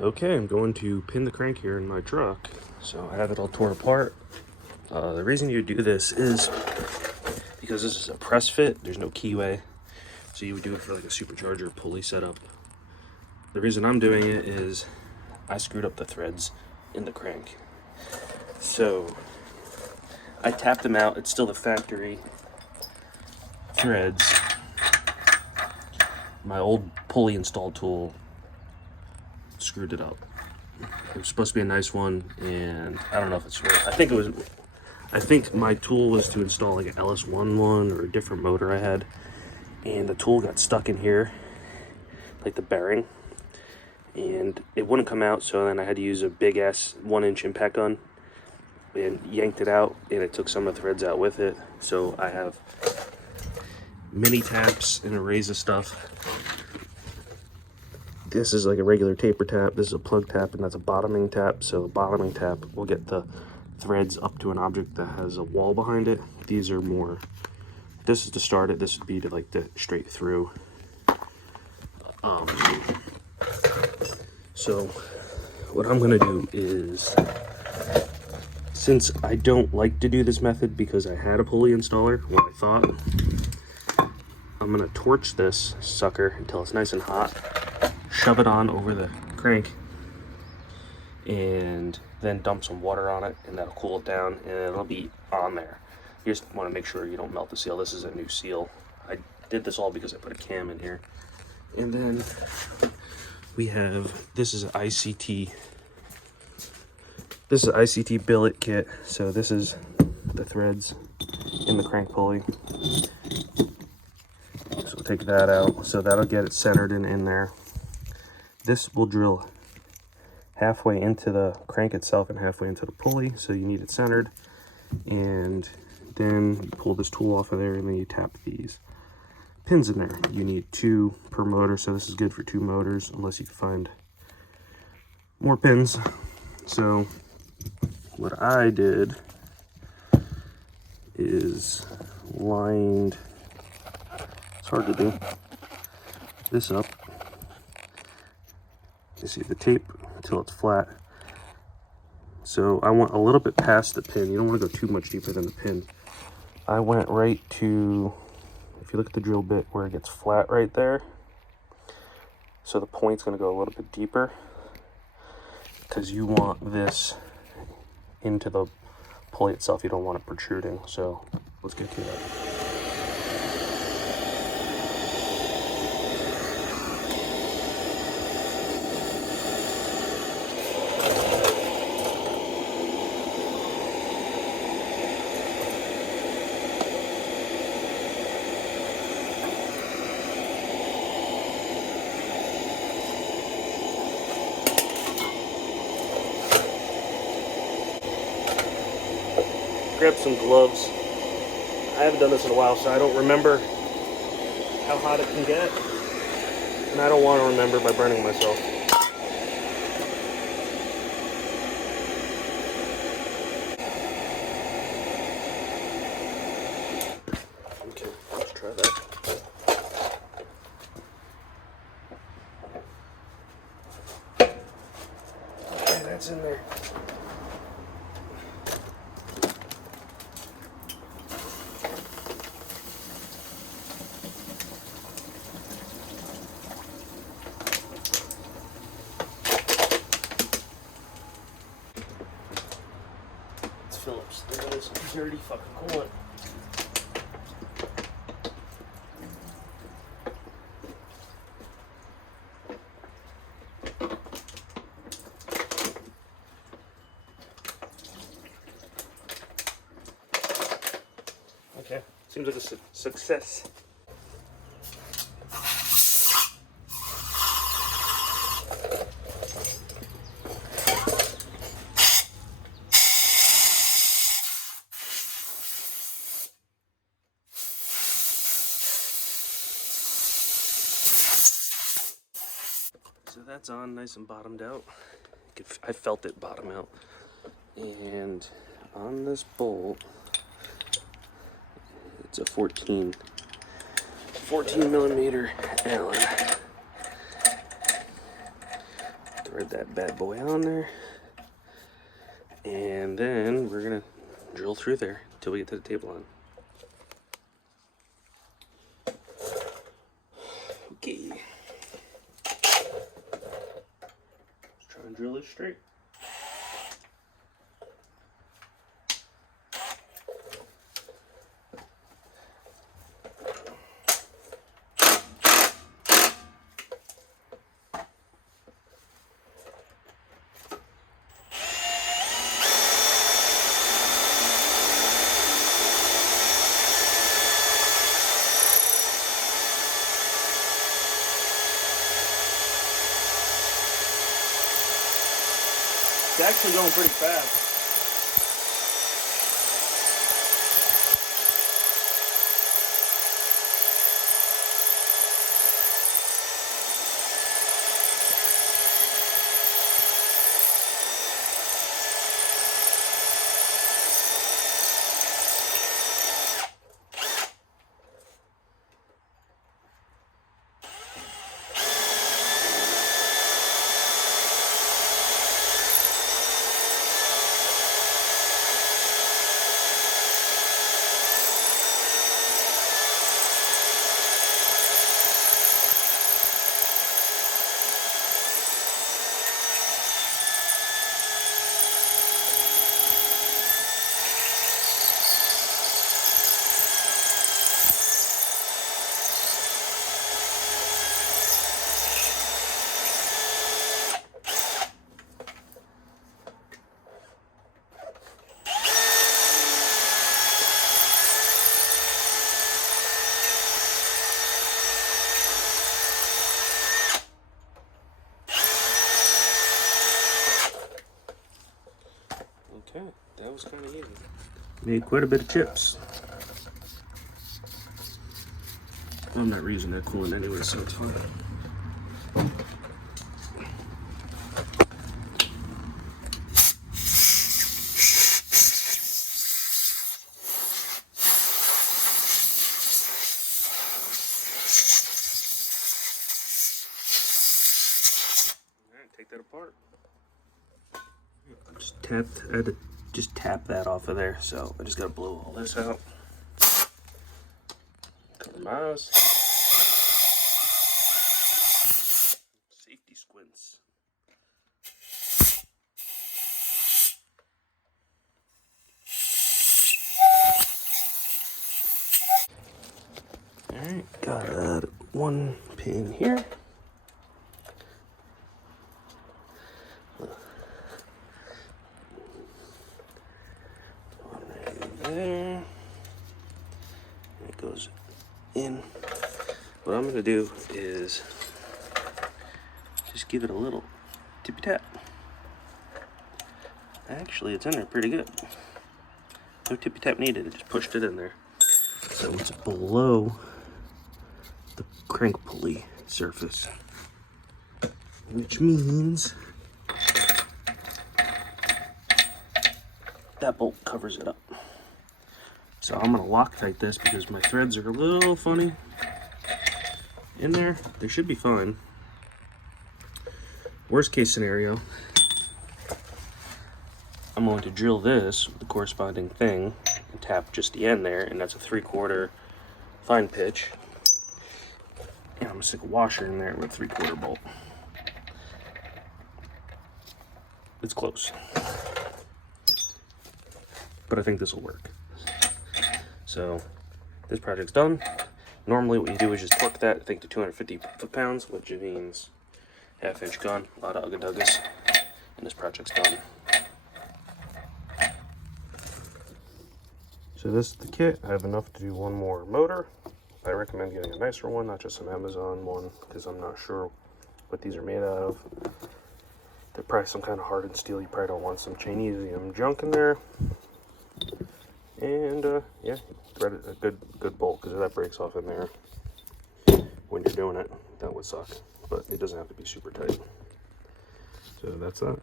Okay, I'm going to pin the crank here in my truck. So I have it all torn apart. The reason you do this is because this is a press fit. There's no keyway. So you would do it for like a supercharger pulley setup. The reason I'm doing it is I screwed up the threads in the crank. So I tapped them out. It's still the factory threads. My old pulley install tool screwed it up. It was supposed to be a nice one, and I don't know if it's worth. I think my tool was to install like an LS1 one or a different motor I had, and the tool got stuck in here, like the bearing, and it wouldn't come out. So then I had to use a big ass 1-inch impact gun and yanked it out, and it took some of the threads out with it. So I have mini taps and arrays of stuff. This is like a regular taper tap, this is a plug tap, and that's a bottoming tap. So the bottoming tap will get the threads up to an object that has a wall behind it. These are more, this is to start it, this would be to like the straight through. So what I'm gonna do is, since I don't like to do this method because I had a pulley installer, what I thought, I'm gonna torch this sucker until it's nice and hot, shove it on over the crank, and then dump some water on it, and that'll cool it down, and it'll be on there. You just want to make sure you don't melt the seal. This is a new seal. I did this all because I put a cam in here. And then we have, this is an ICT billet kit. So this is the threads in the crank pulley. So we'll take that out. So that'll get it centered and in there. This will drill halfway into the crank itself and halfway into the pulley, so you need it centered. And then you pull this tool off of there, and then you tap these pins in there. You need 2 per motor, so this is good for 2 motors, unless you can find more pins. So what I did is lined, it's hard to do, this up. You see the tape until it's flat. So I went a little bit past the pin. You don't want to go too much deeper than the pin. I went right to, if you look at the drill bit where it gets flat right there. So the point's going to go a little bit deeper, because you want this into the pulley itself. You don't want it protruding. So let's get to that. Grab some gloves. I haven't done this in a while, so I don't remember how hot it can get, and I don't want to remember by burning myself. Okay, let's try that. Okay, that's in there. Phillips. There is dirty fucking coolant. Okay, seems like a success. So that's on, nice and bottomed out. I felt it bottom out. And on this bolt, it's a 14 millimeter Allen Thread that bad boy on there. And then we're gonna drill through there until we get to the table on. Okay. Let's try and drill it straight. It's actually going pretty fast. Okay, that was kind of easy. Made quite a bit of chips. I'm not reusing that coolant anyway, so it's fine. Alright, take that apart. I had to just tap that off of there, so I just gotta blow all this out. Cover my eyes. Safety squints. Alright, got one pin here. There. It goes in. What I'm going to do is just give it a little tippy tap. Actually, it's in there pretty good. No tippy tap needed, it just pushed it in there. So it's below the crank pulley surface, which means that bolt covers it up. So I'm gonna Loctite this because my threads are a little funny in there. They should be fine. Worst case scenario, I'm going to drill this with the corresponding thing and tap just the end there, and that's a 3/4 fine pitch. And I'm gonna stick a washer in there with a 3/4 bolt. It's close, but I think this will work. So this project's done. Normally what you do is just torque that, I think, to 250 foot-pounds, which means 1/2 inch gun, a lot of ugga-duggas, and this project's done. So this is the kit. I have enough to do one more motor. I recommend getting a nicer one, not just an Amazon one, because I'm not sure what these are made out of. They're probably some kind of hardened steel. You probably don't want some Chinesium junk in there. And yeah, thread it a good bolt, because if that breaks off in there when you're doing it, that would suck. But it doesn't have to be super tight. So that's that.